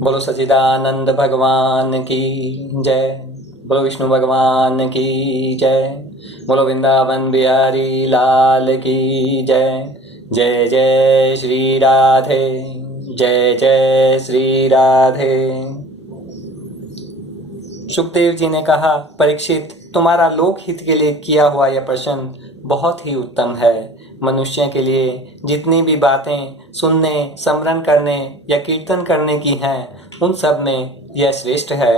बोलो सच्चिदानंद भगवान की जय। बोलो विष्णु भगवान की जय। बोलो वृंदावन बिहारी लाल की जय। जय जय श्री राधे, जय जय श्री राधे। सुखदेव जी ने कहा, परीक्षित, तुम्हारा लोकहित के लिए किया हुआ यह प्रश्न बहुत ही उत्तम है। मनुष्य के लिए जितनी भी बातें सुनने, स्मरण करने या कीर्तन करने की हैं, उन सब में यह श्रेष्ठ है।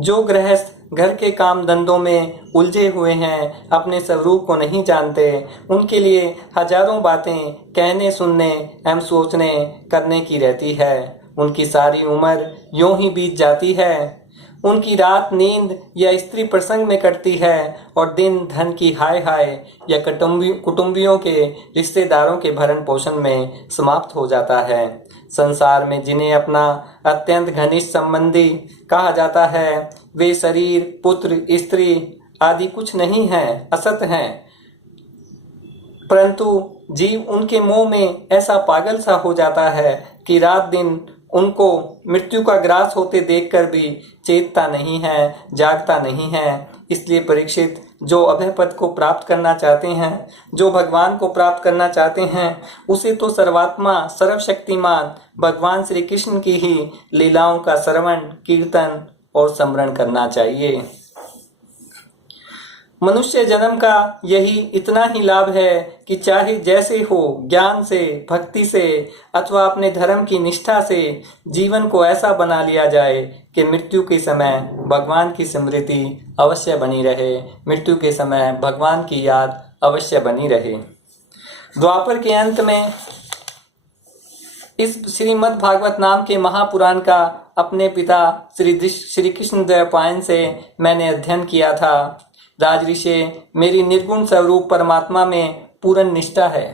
जो गृहस्थ घर के काम धंधों में उलझे हुए हैं, अपने स्वरूप को नहीं जानते, उनके लिए हजारों बातें कहने, सुनने एवं सोचने करने की रहती है। उनकी सारी उम्र यूं ही बीत जाती है। उनकी रात नींद या स्त्री प्रसंग में कटती है और दिन धन की हाय हाय या कुटुंबियों के रिश्तेदारों के भरण पोषण में समाप्त हो जाता है। संसार में जिन्हें अपना अत्यंत घनिष्ठ संबंधी कहा जाता है, वे शरीर, पुत्र, स्त्री आदि कुछ नहीं है, असत हैं। परंतु जीव उनके मोह में ऐसा पागल सा हो जाता है कि रात दिन उनको मृत्यु का ग्रास होते देखकर भी चेतता नहीं है, जागता नहीं है। इसलिए परीक्षित, जो अभय पद को प्राप्त करना चाहते हैं, जो भगवान को प्राप्त करना चाहते हैं, उसे तो सर्वात्मा सर्वशक्तिमान भगवान श्री कृष्ण की ही लीलाओं का श्रवण, कीर्तन और स्मरण करना चाहिए। मनुष्य जन्म का यही इतना ही लाभ है कि चाहे जैसे हो, ज्ञान से, भक्ति से अथवा अपने धर्म की निष्ठा से जीवन को ऐसा बना लिया जाए कि मृत्यु के समय भगवान की स्मृति अवश्य बनी रहे, मृत्यु के समय भगवान की याद अवश्य बनी रहे। द्वापर के अंत में इस श्रीमद् भागवत नाम के महापुराण का अपने पिता श्री कृष्ण द्वैपायन से मैंने अध्ययन किया था। राजऋषि, मेरी निर्गुण स्वरूप परमात्मा में पूर्ण निष्ठा है।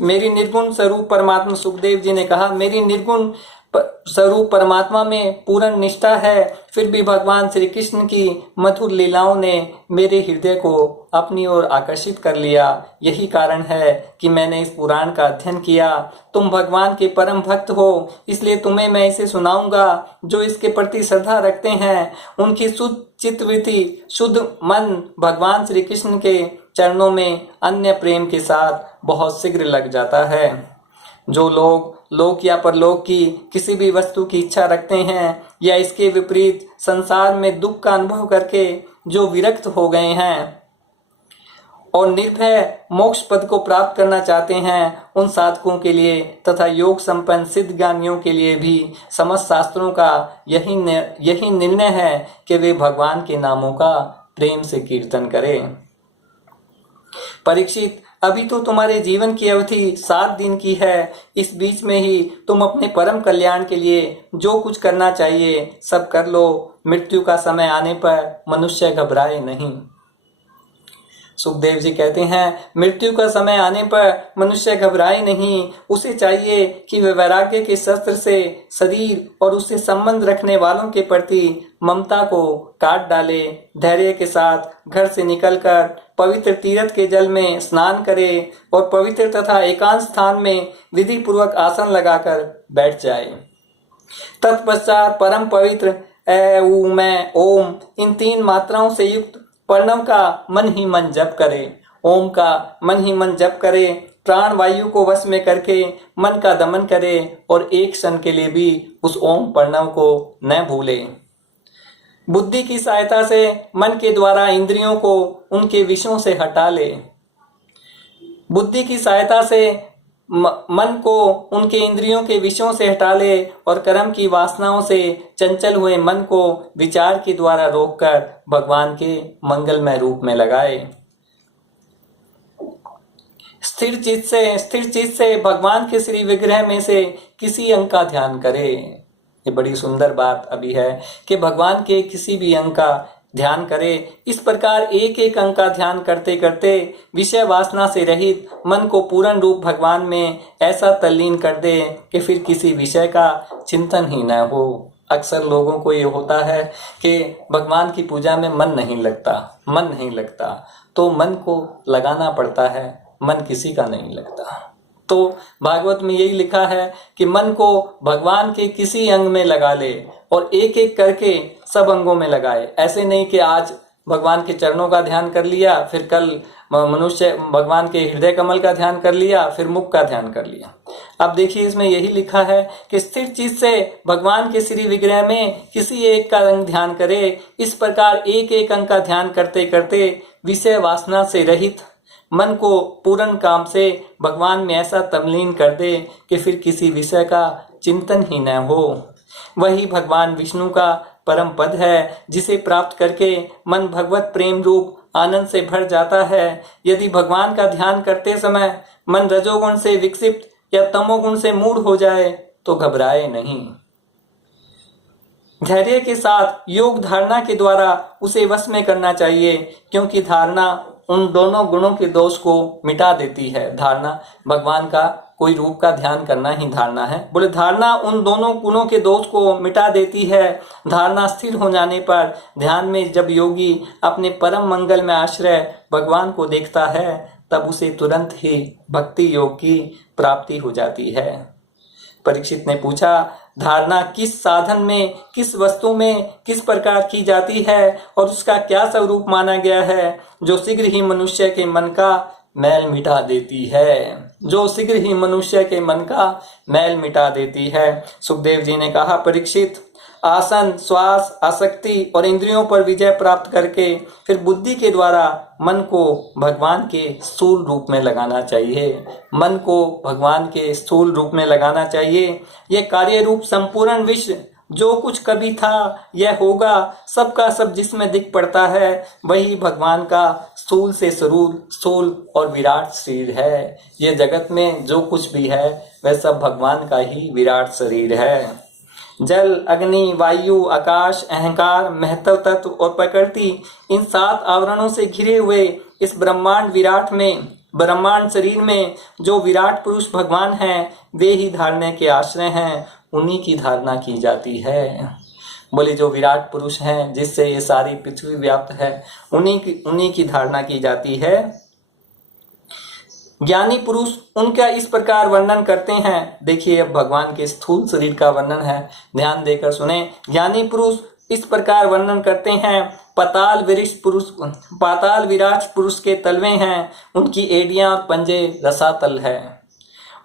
मेरी निर्गुण स्वरूप परमात्मा, सुखदेव जी ने कहा, मेरी निर्गुण स्वरूप परमात्मा में पूर्ण निष्ठा है, फिर भी भगवान श्री कृष्ण की मधुर लीलाओं ने मेरे हृदय को अपनी ओर आकर्षित कर लिया। यही कारण है कि मैंने इस पुराण का अध्ययन किया। तुम भगवान के परम भक्त हो, इसलिए तुम्हें मैं इसे सुनाऊंगा। जो इसके प्रति श्रद्धा रखते हैं, उनकी शुद्ध चित्तवृत्ति, शुद्ध मन भगवान श्री कृष्ण के चरणों में अन्य प्रेम के साथ बहुत शीघ्र लग जाता है। जो लोग लोक या परलोक की किसी भी वस्तु की इच्छा रखते हैं या इसके विपरीत संसार में दुख का अनुभव करके जो विरक्त हो गए हैं और निर्भय मोक्ष पद को प्राप्त करना चाहते हैं, उन साधकों के लिए तथा योग संपन्न सिद्ध ज्ञानियों के लिए भी समस्त शास्त्रों का यही निर्णय है कि वे भगवान के नामों का प्रेम से कीर्तन करें। परीक्षित, अभी तो तुम्हारे जीवन की अवधि 7 दिन की है। इस बीच में ही तुम अपने परम कल्याण के लिए जो कुछ करना चाहिए सब कर लो। मृत्यु का समय आने पर मनुष्य घबराए नहीं। सुखदेव जी कहते हैं, मृत्यु का समय आने पर मनुष्य घबराए नहीं। उसे चाहिए कि वह वैराग्य के शस्त्र से शरीर और उससे संबंध रखने वालों के प्रति ममता को काट डाले। धैर्य के साथ घर से निकलकर पवित्र तीर्थ के जल में स्नान करे और पवित्र तथा एकांत स्थान में विधि पूर्वक आसन लगाकर बैठ जाए। तत्पश्चात परम पवित्र ऐ ऊ मैं ओम इन 3 मात्राओं से युक्त प्रणव का मन ही मन जप करे। ओम का मन ही मन जप करे, प्राण वायु को वश में करके मन का दमन करे और एक क्षण के लिए भी उस ओम प्रणव को न भूले। बुद्धि की सहायता से मन के द्वारा इंद्रियों को उनके विषयों से हटा ले। बुद्धि की सहायता से मन को उनके इंद्रियों के विषयों से हटा ले और कर्म की वासनाओं से चंचल हुए मन को विचार के द्वारा रोककर भगवान के मंगलमय रूप में लगाए। स्थिर चित्त से भगवान के श्री विग्रह में से किसी अंग का ध्यान करे। ये बड़ी सुंदर बात अभी है कि भगवान के किसी भी अंग का ध्यान करे। इस प्रकार एक एक अंग का ध्यान करते करते विषय वासना से रहित मन को पूर्ण रूप भगवान में ऐसा तल्लीन कर दे कि फिर किसी विषय का चिंतन ही न हो। अक्सर लोगों को ये होता है कि भगवान की पूजा में मन नहीं लगता, तो मन को लगाना पड़ता है, मन किसी का नहीं लगता। तो भागवत में यही लिखा है कि मन को भगवान के किसी अंग में लगा ले और एक एक करके सब अंगों में लगाए। ऐसे नहीं कि आज भगवान के चरणों का ध्यान कर लिया, फिर कल मनुष्य भगवान के हृदय कमल का ध्यान कर लिया, फिर मुख का ध्यान कर लिया। अब देखिए इसमें यही लिखा है कि स्थिर चीज से भगवान के श्री विग्रह में किसी एक का अंग ध्यान करे। इस प्रकार एक एक अंग का ध्यान करते करते विषय वासना से रहित मन को पूर्ण काम से भगवान में ऐसा तल्लीन कर दे कि फिर किसी विषय का चिंतन ही न हो। वही भगवान विष्णु का परम पद है, जिसे प्राप्त करके मन भगवत प्रेम रूप आनंद से भर जाता है। यदि भगवान का ध्यान करते समय मन रजोगुण से विकसित या तमोगुण से मूढ़ हो जाए तो घबराए नहीं। धैर्य के साथ योग धारणा के द्वारा उसे वश में करना चाहिए, क्योंकि धारणा उन दोनों गुणों के दोष को मिटा देती है। धारणा भगवान का कोई रूप का ध्यान करना ही धारणा है। बोले धारणा उन दोनों गुणों के दोष को मिटा देती है। धारणा स्थिर हो जाने पर ध्यान में जब योगी अपने परम मंगल में आश्रय भगवान को देखता है, तब उसे तुरंत ही भक्ति योग की प्राप्ति हो जाती है। परीक्षित ने पूछा, धारणा किस साधन में, किस वस्तु में किस प्रकार की जाती है और उसका क्या स्वरूप माना गया है, जो शीघ्र ही मनुष्य के मन का मैल मिटा देती है? जो शीघ्र ही मनुष्य के मन का मैल मिटा देती है। सुखदेव जी ने कहा, परीक्षित, आसन, श्वास, आसक्ति और इंद्रियों पर विजय प्राप्त करके फिर बुद्धि के द्वारा मन को भगवान के स्थूल रूप में लगाना चाहिए। मन को भगवान के स्थूल रूप में लगाना चाहिए। यह कार्य रूप संपूर्ण विश्व जो कुछ कभी था यह होगा, सबका सब जिसमें दिख पड़ता है, वही भगवान का स्थूल से स्थूल और विराट शरीर है। यह जगत में जो कुछ भी है वह सब भगवान का ही विराट शरीर है। जल, अग्नि, वायु, आकाश, अहंकार, महत्व तत्व और प्रकृति, इन 7 आवरणों से घिरे हुए इस ब्रह्मांड विराट में, ब्रह्मांड शरीर में जो विराट पुरुष भगवान हैं, वे ही धारणा के आश्रय हैं। उन्हीं की धारणा की जाती है। बोले जो विराट पुरुष हैं, जिससे ये सारी पृथ्वी व्याप्त है, उन्हीं की धारणा की जाती है। ज्ञानी पुरुष उनका इस प्रकार वर्णन करते हैं। देखिए अब भगवान के स्थूल शरीर का वर्णन है, ध्यान देकर सुने। ज्ञानी पुरुष इस प्रकार वर्णन करते हैं, पाताल विराट पुरुष के तलवे हैं, उनकी एड़ियां और पंजे रसातल है,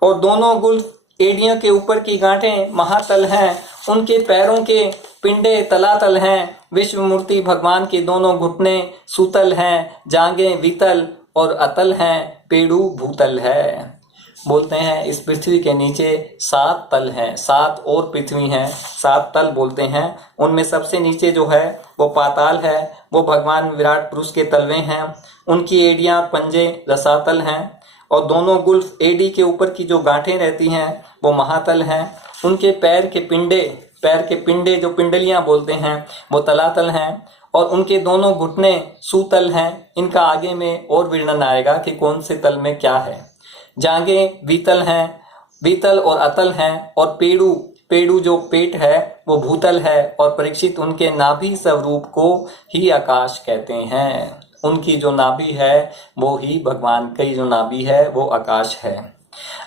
और दोनों गुल्फ एड़ियों के ऊपर की गांठें महातल हैं, उनके पैरों के पिंडे तलातल हैं। विश्व मूर्ति भगवान के दोनों घुटने सूतल हैं, जांघें वितल और अतल हैं, पेड़ू भूतल है। बोलते हैं इस पृथ्वी के नीचे 7 तल हैं, 7 और पृथ्वी हैं, 7 तल बोलते हैं। उनमें सबसे नीचे जो है वो पाताल है, वो भगवान विराट पुरुष के तलवे हैं। उनकी एड़ियां पंजे रसातल हैं, और दोनों गुल्फ एड़ी के ऊपर की जो गांठें रहती हैं वो महातल हैं। उनके पैर के पिंडे जो पिंडलियां बोलते हैं वो तलातल हैं, और उनके दोनों घुटने सूतल हैं। इनका आगे में और वर्णन आएगा कि कौन से तल में क्या है। जांघें वीतल और अतल हैं, और पेड़ू जो पेट है वो भूतल है, और परीक्षित उनके नाभि स्वरूप को ही आकाश कहते हैं। उनकी जो नाभि है वो ही भगवान की जो नाभि है वो आकाश है।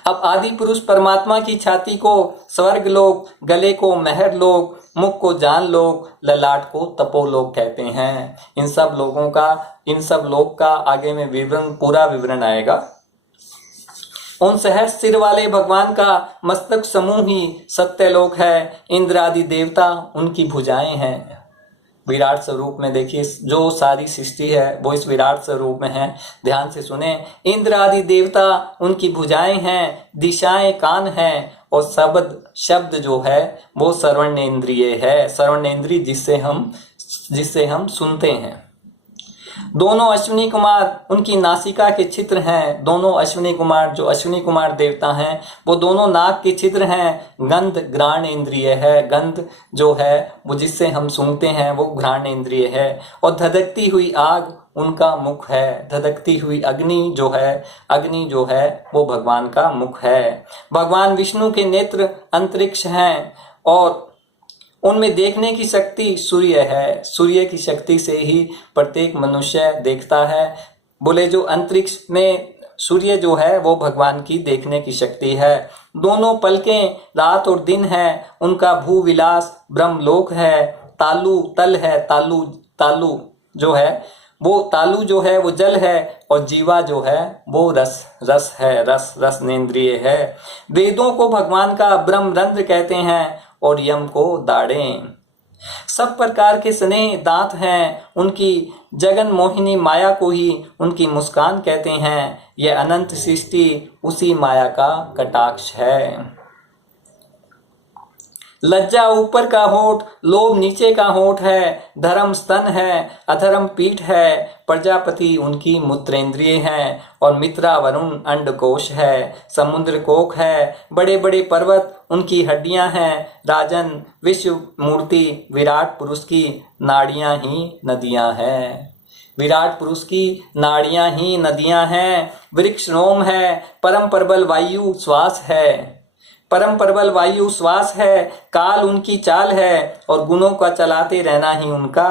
अब आदि पुरुष परमात्मा की छाती को स्वर्ग लोक, गले को महर लोक, मुख को जान लोक, ललाट को तपोलोक कहते हैं। इन सब लोक का आगे में पूरा विवरण आएगा। उन सहस्र सिर वाले भगवान का मस्तक समूह ही सत्यलोक है। इंद्र आदि देवता उनकी भुजाएं हैं। विराट स्वरूप में देखिए जो सारी सृष्टि है वो इस विराट स्वरूप में है, ध्यान से सुने। इंद्र आदि देवता उनकी भुजाएं हैं, दिशाएं कान हैं, और शब्द जो है वो सर्वणेंद्रिय है, सर्वणेंद्रिय जिससे हम सुनते हैं। दोनों अश्विनी कुमार उनकी नासिका के छिद्र हैं। दोनों अश्विनी कुमार जो अश्विनी कुमार देवता हैं वो दोनों नाक के छिद्र हैं। गंध घ्राण इंद्रिय है, गंध जो है वो जिससे हम सूंघते हैं वो घ्राण इंद्रिय है। और धधकती हुई आग उनका मुख है। धधकती हुई अग्नि जो है वो भगवान का मुख है। भगवान विष्णु के नेत्र अंतरिक्ष हैं, और उनमें देखने की शक्ति सूर्य है। सूर्य की शक्ति से ही प्रत्येक मनुष्य देखता है। बोले जो अंतरिक्ष में सूर्य जो है वो भगवान की देखने की शक्ति है। दोनों पलकें रात और दिन है, उनका भूविलास ब्रह्मलोक है। तालु तल है, तालु तालु जो है वो, तालु जो है वो जल है, और जीवा जो है वो रस रस है, रस रस नेन्द्रिय है। वेदों को भगवान का ब्रह्मरंध्र कहते हैं और यम को दाढ़ें। सब प्रकार के स्नेह दांत हैं उनकी, जगन मोहिनी माया को ही उनकी मुस्कान कहते हैं। यह अनंत सृष्टि उसी माया का कटाक्ष है। लज्जा ऊपर का होठ, लोभ नीचे का होठ है। धर्म स्तन है, अधर्म पीठ है। प्रजापति उनकी मूत्रेंद्रिय हैं और मित्रा वरुण अंडकोश है। समुद्र कोक है, बड़े बड़े पर्वत उनकी हड्डियां हैं। राजन विश्व मूर्ति विराट पुरुष की नाड़ियां ही नदियां हैं। विराट पुरुष की नाड़ियां ही नदियां हैं। वृक्ष रोम है, परम प्रबल वायु श्वास है। परम प्रबल वायु श्वास है। काल उनकी चाल है और गुणों का चलाते रहना ही उनका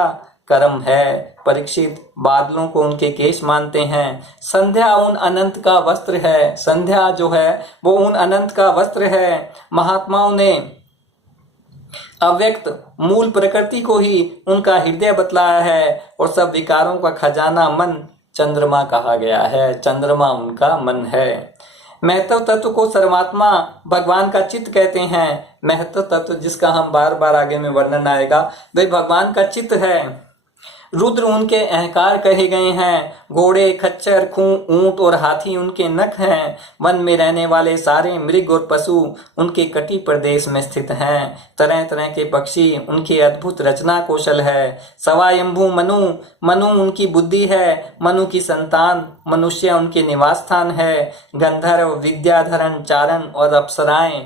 कर्म है। परीक्षित बादलों को उनके केश मानते हैं। संध्या उन अनंत का वस्त्र है। संध्या जो है वो उन अनंत का वस्त्र है। महात्माओं ने अव्यक्त मूल प्रकृति को ही उनका हृदय बतलाया है और सब विकारों का खजाना मन चंद्रमा कहा गया है। चंद्रमा उनका मन है। महत्व तत्व को सर्वात्मा भगवान का चित्त कहते हैं। महत्व तत्व जिसका हम बार बार आगे में वर्णन आएगा वह भगवान का चित्त है। रुद्र उनके अहंकार कहे गए हैं। घोड़े खच्चर खूं ऊंट और हाथी उनके नख हैं। वन में रहने वाले सारे मृग और पशु उनके कटी प्रदेश में स्थित हैं। तरह तरह के पक्षी उनकी अद्भुत रचना कौशल है। सवायंभू मनु, मनु उनकी बुद्धि है। मनु की संतान मनुष्य उनके निवास स्थान है। गंधर्व विद्याधरण चारण और अप्सराएं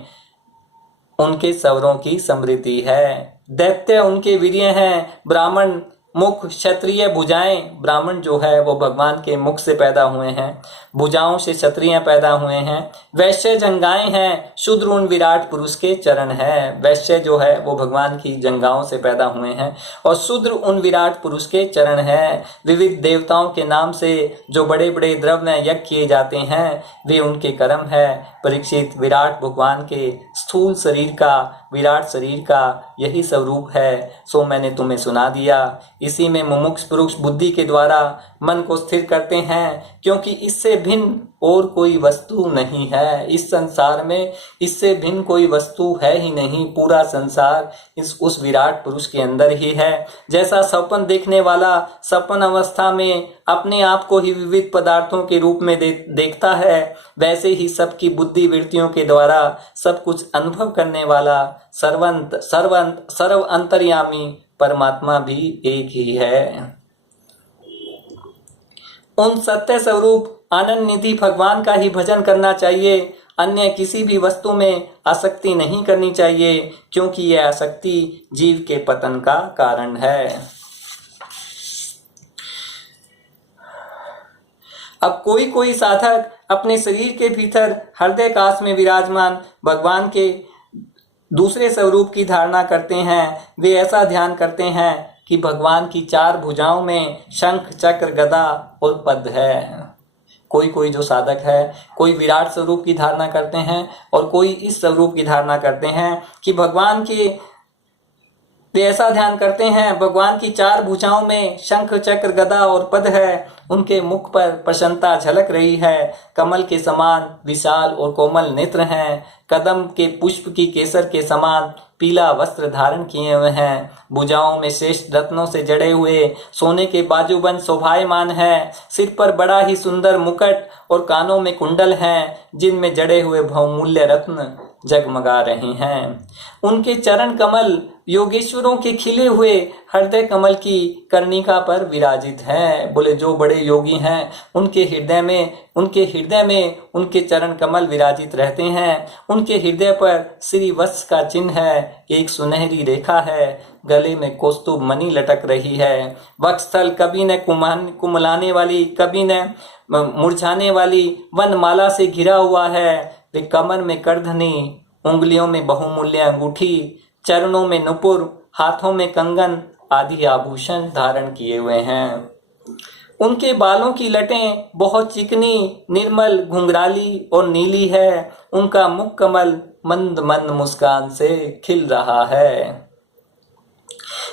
उनके सवरों की समृद्धि है। दैत्य उनके वीर्य हैं। ब्राह्मण मुख क्षत्रिय भुजाएं, ब्राह्मण जो है वो भगवान के मुख से पैदा हुए हैं। भुजाओं से क्षत्रिय पैदा हुए हैं। वैश्य जंगाएं हैं। शूद्र उन विराट पुरुष के चरण है। वैश्य जो है वो भगवान की जंगाओं से पैदा हुए हैं और शूद्र उन विराट पुरुष के चरण है। विविध देवताओं के नाम से जो बड़े बड़े द्रव्य यज्ञ किए जाते हैं वे उनके कर्म है। परीक्षित विराट भगवान के स्थूल शरीर का, विराट शरीर का यही स्वरूप है। सो मैंने तुम्हें सुना दिया। इसी में मुमुक्ष पुरुष बुद्धि के द्वारा मन को स्थिर करते हैं, क्योंकि इससे भिन्न और कोई वस्तु नहीं है। इस संसार में इससे भिन्न कोई वस्तु है ही नहीं। पूरा संसार उस विराट पुरुष के अंदर ही है। जैसा सपन देखने वाला सपन अवस्था में अपने आप को ही विविध पदार्थों के रूप में देखता है, वैसे ही सबकी बुद्धि वृत्तियों के द्वारा सब कुछ अनुभव करने वाला सर्व अंतर्यामी परमात्मा भी एक ही है। उन सत्य स्वरूप आनंद निधि भगवान का ही भजन करना चाहिए। अन्य किसी भी वस्तु में आसक्ति नहीं करनी चाहिए, क्योंकि यह आसक्ति जीव के पतन का कारण है। अब कोई कोई साधक अपने शरीर के भीतर हृदय काश में विराजमान भगवान के दूसरे स्वरूप की धारणा करते हैं। वे ऐसा ध्यान करते हैं कि भगवान की चार भुजाओं में शंख चक्र गदा और पद्म है। कोई कोई जो साधक है कोई विराट स्वरूप की धारणा करते हैं और कोई इस स्वरूप की धारणा करते हैं कि भगवान के, वे ऐसा ध्यान करते हैं भगवान की चार भुजाओं में शंख चक्र गदा और पद्म है। उनके मुख पर प्रसन्नता झलक रही है। कमल के समान विशाल और कोमल नेत्र हैं। कदम के पुष्प की केसर के समान पीला वस्त्र धारण किए हुए हैं। भुजाओं में श्रेष्ठ रत्नों से जड़े हुए सोने के बाजूबंद शोभायमान है। सिर पर बड़ा ही सुंदर मुकुट और कानों में कुंडल हैं, जिनमें जड़े हुए बहुमूल्य रत्न जगमगा रहे हैं। उनके चरण कमल योगेश्वरों के खिले हुए हृदय कमल की कर्णिका पर विराजित हैं। बोले जो बड़े योगी हैं उनके हृदय में उनके चरण कमल विराजित रहते हैं। उनके हृदय पर श्री वत्स का चिन्ह है। एक सुनहरी रेखा है। गले में कौस्तुभ मणि लटक रही है। वक्षस्थल कभी न कुमलाने वाली, कभी न मुरझाने वाली वनमाला से घिरा हुआ है। वे कमर में करधनी, उंगलियों में बहुमूल्य अंगूठी, चरणों में नुपुर, हाथों में कंगन आदि आभूषण धारण किए हुए हैं। उनके बालों की लटें बहुत चिकनी, निर्मल, घुंघराली और नीली है। उनका मुख कमल मंद मंद मुस्कान से खिल रहा है।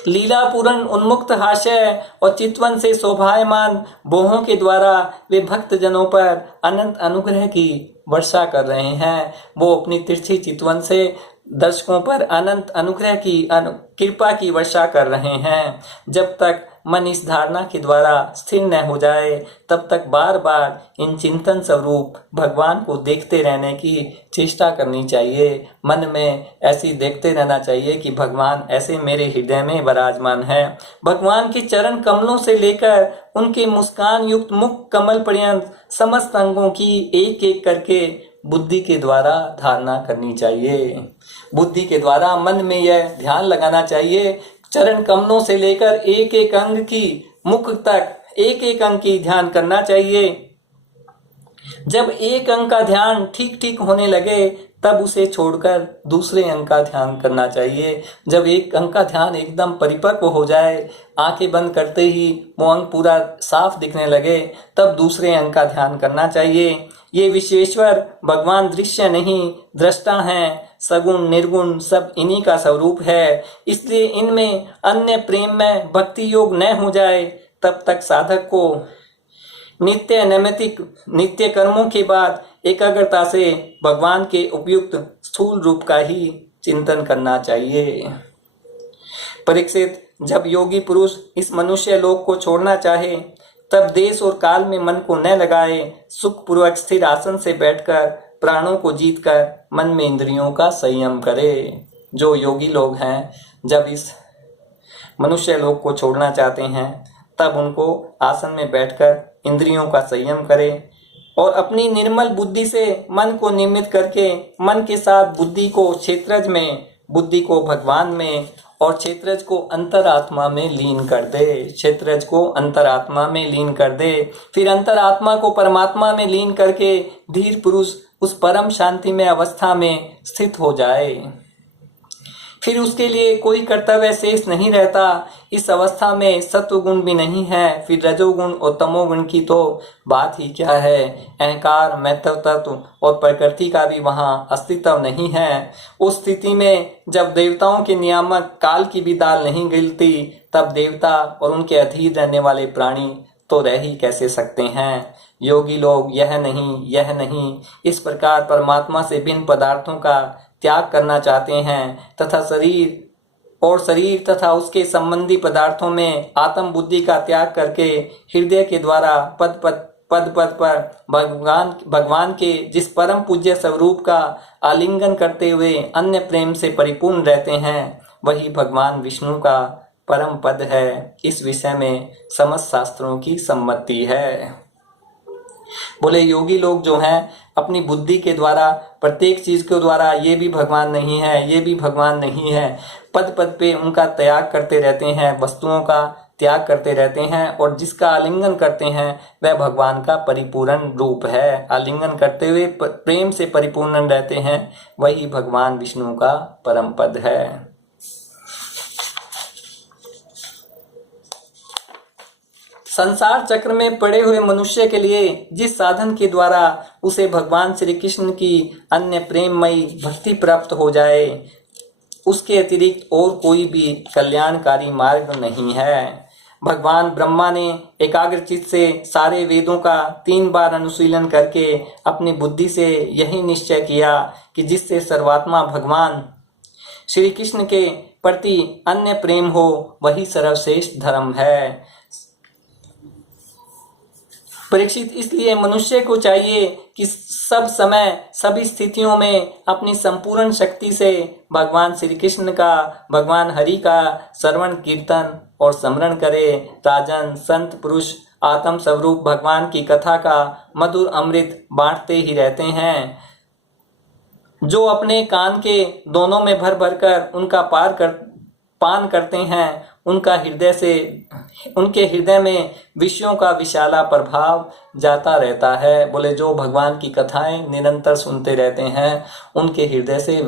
लीलापूर्ण उन्मुक्त हास्य और चितवन से शोभायमान बोहों के द्वारा वे भक्त जनों पर अनंत अनुग्रह की वर्षा कर रहे हैं। वो अपनी तिरछी चितवन से दर्शकों पर अनंत अनुग्रह की कृपा की वर्षा कर रहे हैं। जब तक मन इस धारणा के द्वारा स्थिर न हो जाए, तब तक बार बार इन चिंतन स्वरूप भगवान को देखते रहने की चेष्टा करनी चाहिए। मन में ऐसी देखते रहना चाहिए कि भगवान ऐसे मेरे हृदय में विराजमान है। भगवान के चरण कमलों से लेकर उनके मुस्कान युक्त मुख कमल पर्यंत समस्त अंगों की एक एक करके बुद्धि के द्वारा धारणा करनी चाहिए। बुद्धि के द्वारा मन में यह ध्यान लगाना चाहिए, चरण कमलों से लेकर एक एक अंग की, मुख तक एक एक अंग की ध्यान करना चाहिए। जब एक अंग का ध्यान ठीक ठीक होने लगे, तब उसे छोड़कर दूसरे अंग का ध्यान करना चाहिए। जब एक अंग का ध्यान एकदम परिपक्व हो जाए, आंखें बंद करते ही वो अंग पूरा साफ दिखने लगे, तब दूसरे अंग का ध्यान करना चाहिए। ये विश्वेश्वर भगवान दृश्य नहीं, दृष्टा हैं। सगुण निर्गुण सब इन्हीं का स्वरूप है। इसलिए इनमें अन्य प्रेम में भक्ति योग न हो जाए, तब तक साधक को नित्य नैमित्तिक नित्य कर्मों के बाद एकाग्रता से भगवान के उपयुक्त स्थूल रूप का ही चिंतन करना चाहिए। परीक्षित, जब योगी पुरुष इस मनुष्य लोक को छोड़ना चाहे, तब देश और काल में मन को न लगाए, सुखपूर्वक स्थिर आसन से बैठकर प्राणों को जीतकर मन में इंद्रियों का संयम करे। जो योगी लोग हैं, जब इस मनुष्य लोक को छोड़ना चाहते हैं, तब उनको आसन में बैठकर इंद्रियों का संयम करें और अपनी निर्मल बुद्धि से मन को निमित करके मन के साथ बुद्धि को क्षेत्रज में, बुद्धि को भगवान में और क्षेत्रज को अंतरात्मा में लीन कर दे। क्षेत्रज को अंतरात्मा में लीन कर दे, फिर अंतरात्मा को परमात्मा में लीन करके धीर पुरुष उस परम शांतिमय अवस्था में स्थित हो जाए। फिर उसके लिए कोई कर्तव्य शेष नहीं रहता। इस अवस्था में सत्वगुण भी नहीं है, फिर रजोगुण और तमोगुण की तो बात ही क्या है। अहंकार, मैथव तत्व और प्रकृति का भी वहाँ अस्तित्व नहीं है। उस स्थिति में जब देवताओं के नियामक काल की भी दाल नहीं गिलती, तब देवता और उनके अधीन रहने वाले प्राणी तो रह ही कैसे सकते हैं। योगी लोग यह नहीं इस प्रकार परमात्मा से भिन्न पदार्थों का त्याग करना चाहते हैं तथा शरीर तथा उसके संबंधी पदार्थों में आत्म बुद्धि का त्याग करके हृदय के द्वारा पद पद पर भगवान के जिस परम पूज्य स्वरूप का आलिंगन करते हुए अन्य प्रेम से परिपूर्ण रहते हैं, वही भगवान विष्णु का परम पद है। इस विषय में समस्त शास्त्रों की सम्मति है। बोले योगी लोग जो हैं, अपनी बुद्धि के द्वारा प्रत्येक चीज के द्वारा ये भी भगवान नहीं है, ये भी भगवान नहीं है, पद पद पे उनका त्याग करते रहते हैं, वस्तुओं का त्याग करते रहते हैं और जिसका आलिंगन करते हैं वह भगवान का परिपूर्ण रूप है। आलिंगन करते हुए प्रेम से परिपूर्ण रहते हैं, वही भगवान विष्णु का परम पद है। संसार चक्र में पड़े हुए मनुष्य के लिए जिस साधन के द्वारा उसे भगवान श्री कृष्ण की अन्य प्रेममयी भक्ति प्राप्त हो जाए, उसके अतिरिक्त और कोई भी कल्याणकारी मार्ग नहीं है। भगवान ब्रह्मा ने एकाग्रचित्त से सारे वेदों का 3 बार अनुशीलन करके अपनी बुद्धि से यही निश्चय किया कि जिससे सर्वात्मा भगवान श्री कृष्ण के प्रति अन्य प्रेम हो, वही सर्वश्रेष्ठ धर्म है। परीक्षित, इसलिए मनुष्य को चाहिए कि सब समय सभी स्थितियों में अपनी संपूर्ण शक्ति से भगवान श्री कृष्ण का, भगवान हरि का श्रवण कीर्तन और स्मरण करे। राजन संत पुरुष आत्म स्वरूप भगवान की कथा का मधुर अमृत बांटते ही रहते हैं। जो अपने कान के दोनों में भर भर कर उनका पान करते हैं उनके हृदय में विषयों का विशाला प्रभाव जाता रहता है। बोले जो भगवान की कथाएं निरंतर सुनते रहते हैं उनके हृदय से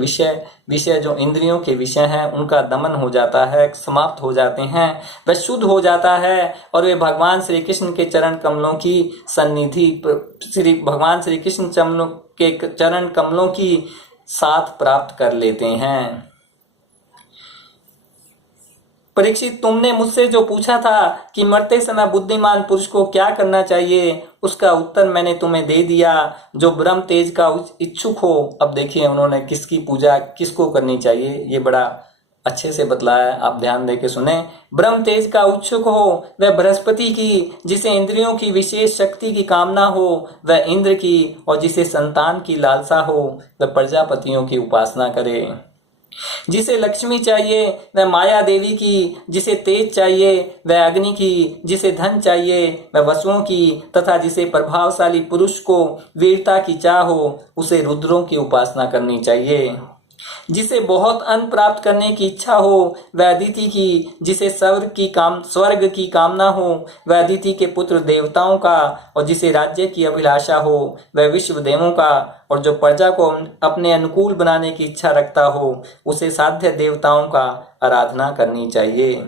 विषय जो इंद्रियों के विषय हैं उनका दमन हो जाता है, समाप्त हो जाते हैं, वह शुद्ध हो जाता है और वे भगवान श्री कृष्ण के चरण कमलों की सन्निधि भगवान श्री कृष्ण के चरण कमलों की साथ प्राप्त कर लेते हैं। परीक्षित, तुमने मुझसे जो पूछा था कि मरते समय बुद्धिमान पुरुष को क्या करना चाहिए, उसका उत्तर मैंने तुम्हें दे दिया। जो ब्रह्म तेज का इच्छुक हो, अब देखिए उन्होंने किसकी पूजा किसको करनी चाहिए ये बड़ा अच्छे से बतलाया, आप ध्यान दे के सुने। ब्रह्म तेज का इच्छुक हो वह बृहस्पति की, जिसे इंद्रियों की विशेष शक्ति की कामना हो वह इंद्र की, और जिसे संतान की लालसा हो वह प्रजापतियों की उपासना करे। जिसे लक्ष्मी चाहिए वह माया देवी की, जिसे तेज चाहिए वह अग्नि की, जिसे धन चाहिए वह वसुओं की, तथा जिसे प्रभावशाली पुरुष को वीरता की चाह हो उसे रुद्रों की उपासना करनी चाहिए। जिसे बहुत अन्न प्राप्त करने की इच्छा हो वह अदिति की, जिसे स्वर्ग की कामना हो वह अदिति के पुत्र देवताओं का, और जिसे राज्य की अभिलाषा हो वह विश्वदेवों का, और जो प्रजा को अपने अनुकूल बनाने की इच्छा रखता हो उसे साध्य देवताओं का आराधना करनी चाहिए।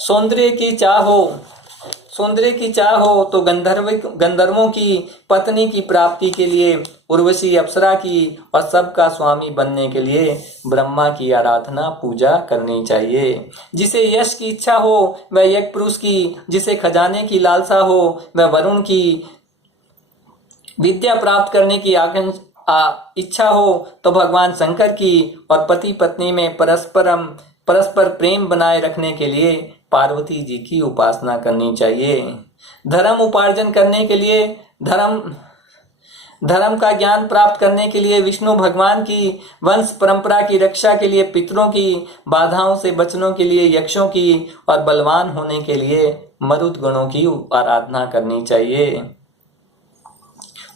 सौंदर्य की चाह हो तो गंधर्वों की पत्नी की प्राप्ति के लिए उर्वशी अप्सरा की, और सबका स्वामी बनने के लिए ब्रह्मा की आराधना पूजा करनी चाहिए। जिसे यश की इच्छा हो वह यज्ञ पुरुष की, जिसे खजाने की लालसा हो वह वरुण की, विद्या प्राप्त करने की इच्छा हो तो भगवान शंकर की, और पति पत्नी में परस्पर प्रेम बनाए रखने के लिए पार्वती जी की उपासना करनी चाहिए। धर्म उपार्जन करने के लिए धर्म का ज्ञान प्राप्त करने के लिए विष्णु भगवान की, वंश परंपरा की रक्षा के लिए पितरों की, बाधाओं से बचने के लिए यक्षों की, और बलवान होने के लिए मरुत गणों की आराधना करनी चाहिए।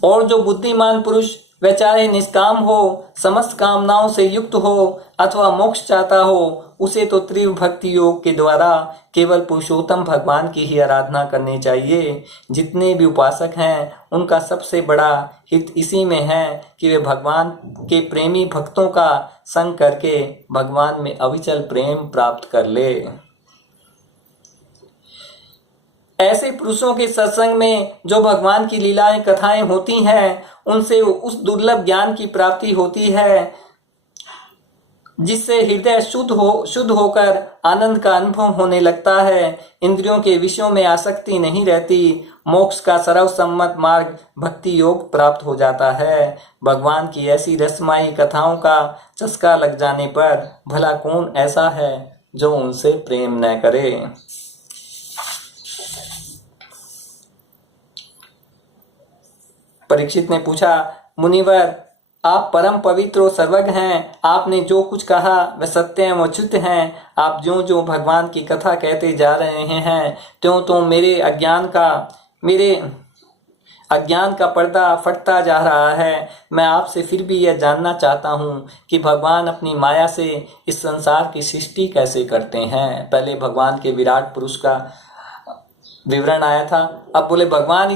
और जो बुद्धिमान पुरुष वह चाहे निष्काम हो, समस्त कामनाओं से युक्त हो अथवा मोक्ष चाहता हो, उसे तो त्रिविध भक्ति योग के द्वारा केवल पुरुषोत्तम भगवान की ही आराधना करनी चाहिए। जितने भी उपासक हैं उनका सबसे बड़ा हित इसी में है कि वे भगवान के प्रेमी भक्तों का संग करके भगवान में अविचल प्रेम प्राप्त कर ले। ऐसे पुरुषों के सत्संग में जो भगवान की लीलाएं कथाएं होती हैं उनसे उस दुर्लभ ज्ञान की प्राप्ति होती है जिससे हृदय शुद्ध होकर आनंद का अनुभव होने लगता है। इंद्रियों के विषयों में आसक्ति नहीं रहती। मोक्ष का सर्वसम्मत मार्ग भक्ति योग प्राप्त हो जाता है। भगवान की ऐसी रसमयी कथाओं का चस्का लग जाने पर भला कौन ऐसा है जो उनसे प्रेम न करे। परीक्षित ने पूछा, मुनिवर आप परम पवित्र और सर्वज्ञ हैं। आपने जो कुछ कहा वह सत्य एवं उचित हैं। आप जो भगवान की कथा कहते जा रहे हैं त्यों मेरे अज्ञान का पर्दा फटता जा रहा है। मैं आपसे फिर भी यह जानना चाहता हूँ कि भगवान अपनी माया से इस संसार की सृष्टि कैसे करते हैं। पहले भगवान के विराट पुरुष का विवरण आया था, अब बोले भगवान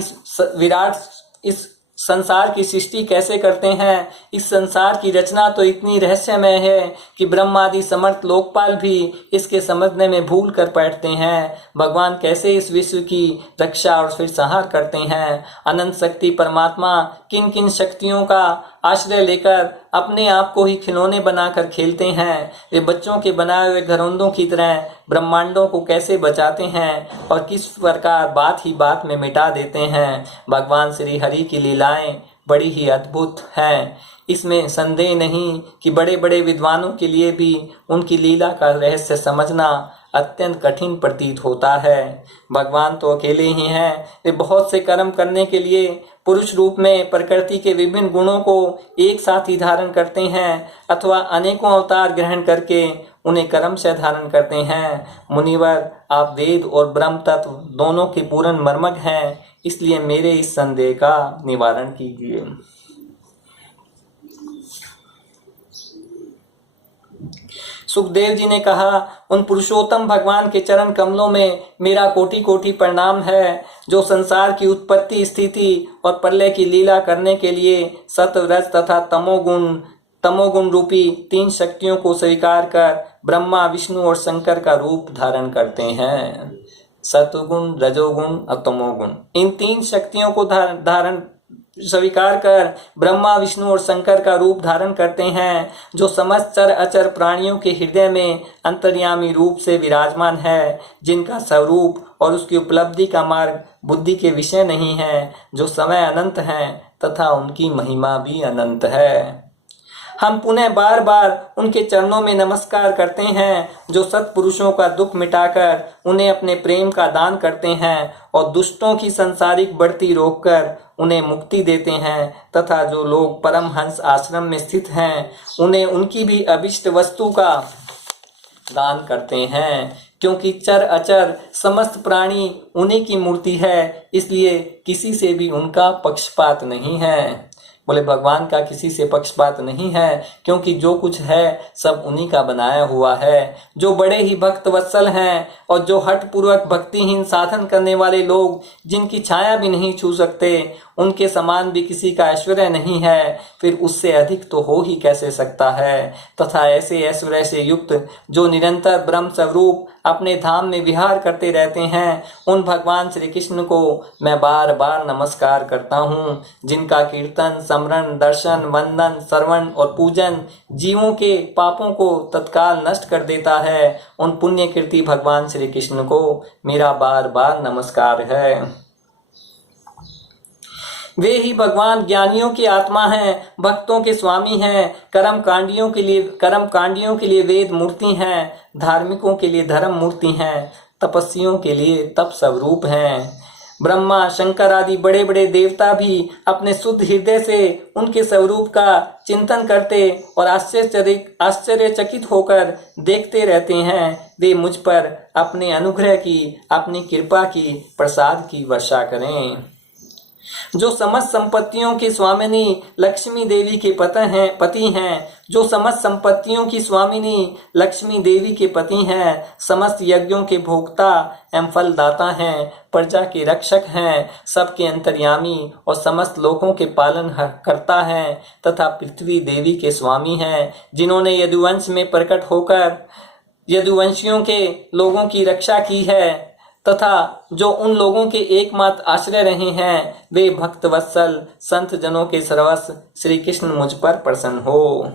इस संसार की सृष्टि कैसे करते हैं। इस संसार की रचना तो इतनी रहस्यमय है कि ब्रह्मादि समर्थ लोकपाल भी इसके समझने में भूल कर बैठते हैं। भगवान कैसे इस विश्व की रक्षा और फिर संहार करते हैं। अनंत शक्ति परमात्मा किन किन शक्तियों का आश्रय लेकर अपने आप को ही खिलौने बनाकर खेलते हैं। वे बच्चों के बनाए हुए घरौंदों की तरह ब्रह्मांडों को कैसे बचाते हैं और किस प्रकार बात ही बात में मिटा देते हैं। भगवान श्री हरि की लीलाएं बड़ी ही अद्भुत हैं। इसमें संदेह नहीं कि बड़े बड़े विद्वानों के लिए भी उनकी लीला का रहस्य समझना अत्यंत कठिन प्रतीत होता है। भगवान तो अकेले ही हैं। वे बहुत से कर्म करने के लिए पुरुष रूप में प्रकृति के विभिन्न गुणों को एक साथ ही धारण करते हैं अथवा अनेकों अवतार ग्रहण करके उन्हें कर्म से धारण करते हैं। मुनिवर आप वेद और ब्रह्म तत्व दोनों के पूर्ण मर्मज्ञ हैं, इसलिए मेरे इस संदेह का निवारण कीजिए। सुखदेव जी ने कहा, उन पुरुषोत्तम भगवान के चरण कमलों में मेरा कोटि कोटि प्रणाम है, जो संसार की उत्पत्ति, स्थिति और प्रलय की लीला करने के लिए सत्व, रज तथा तमोगुण रूपी 3 शक्तियों को स्वीकार कर ब्रह्मा, विष्णु और शंकर का रूप धारण करते हैं। सत्वगुण, रजोगुण और तमोगुण, इन 3 शक्तियों को धारण स्वीकार कर ब्रह्मा, विष्णु और शंकर का रूप धारण करते हैं, जो समस्त चर अचर प्राणियों के हृदय में अंतर्यामी रूप से विराजमान है, जिनका स्वरूप और उसकी उपलब्धि का मार्ग बुद्धि के विषय नहीं है, जो समय अनंत हैं तथा उनकी महिमा भी अनंत है। हम पुनः बार बार उनके चरणों में नमस्कार करते हैं, जो सत्पुरुषों का दुख मिटाकर उन्हें अपने प्रेम का दान करते हैं और दुष्टों की संसारिक बढ़ती रोककर उन्हें मुक्ति देते हैं, तथा जो लोग परमहंस आश्रम में स्थित हैं उन्हें उनकी भी अभिष्ट वस्तु का दान करते हैं। क्योंकि चर अचर समस्त प्राणी उन्हीं की मूर्ति है, इसलिए किसी से भी उनका पक्षपात नहीं है। बोले भगवान का किसी से पक्षपात नहीं है, क्योंकि जो कुछ है सब उन्हीं का बनाया हुआ है। जो बड़े ही भक्त वत्सल हैं और जो हठ पूर्वक भक्तिहीन साधन करने वाले लोग, जिनकी छाया भी नहीं छू सकते, उनके समान भी किसी का ऐश्वर्य नहीं है, फिर उससे अधिक तो हो ही कैसे सकता है। तथा ऐसे ऐश्वर्य से युक्त जो निरंतर ब्रह्म स्वरूप अपने धाम में विहार करते रहते हैं, उन भगवान श्री कृष्ण को मैं बार बार नमस्कार करता हूँ, जिनका कीर्तन, स्मरण, दर्शन, वंदन, श्रवण और पूजन जीवों के पापों को तत्काल नष्ट कर देता है। उन पुण्य कीर्ति भगवान श्री कृष्ण को मेरा बार बार नमस्कार है। वे ही भगवान ज्ञानियों की आत्मा हैं, भक्तों के स्वामी हैं, कर्म कांडियों के लिए वेद मूर्ति हैं, धार्मिकों के लिए धर्म मूर्ति हैं, तपस्वियों के लिए तप स्वरूप हैं। ब्रह्मा, शंकर आदि बड़े बड़े देवता भी अपने शुद्ध हृदय से उनके स्वरूप का चिंतन करते और आश्चर्यचकित होकर देखते रहते हैं। वे मुझ पर अपने अनुग्रह की, अपनी कृपा की, प्रसाद की वर्षा करें। जो समस्त संपत्तियों की स्वामिनी लक्ष्मी देवी के पति हैं, जो समस्त संपत्तियों की स्वामिनी लक्ष्मी देवी के पति हैं, समस्त यज्ञों के भोक्ता एवं फलदाता हैं, प्रजा के रक्षक हैं, सबके अंतर्यामी और समस्त लोकों के पालन करता हैं, तथा पृथ्वी देवी के स्वामी हैं, जिन्होंने यदुवंश में प्रकट होकर यदुवंशियों के लोगों की रक्षा की है, तथा जो उन लोगों के एकमात्र आश्रय रहे हैं, वे भक्त वत्सल संत जनों के सर्वस्व श्री कृष्ण मुझ पर प्रसन्न हो।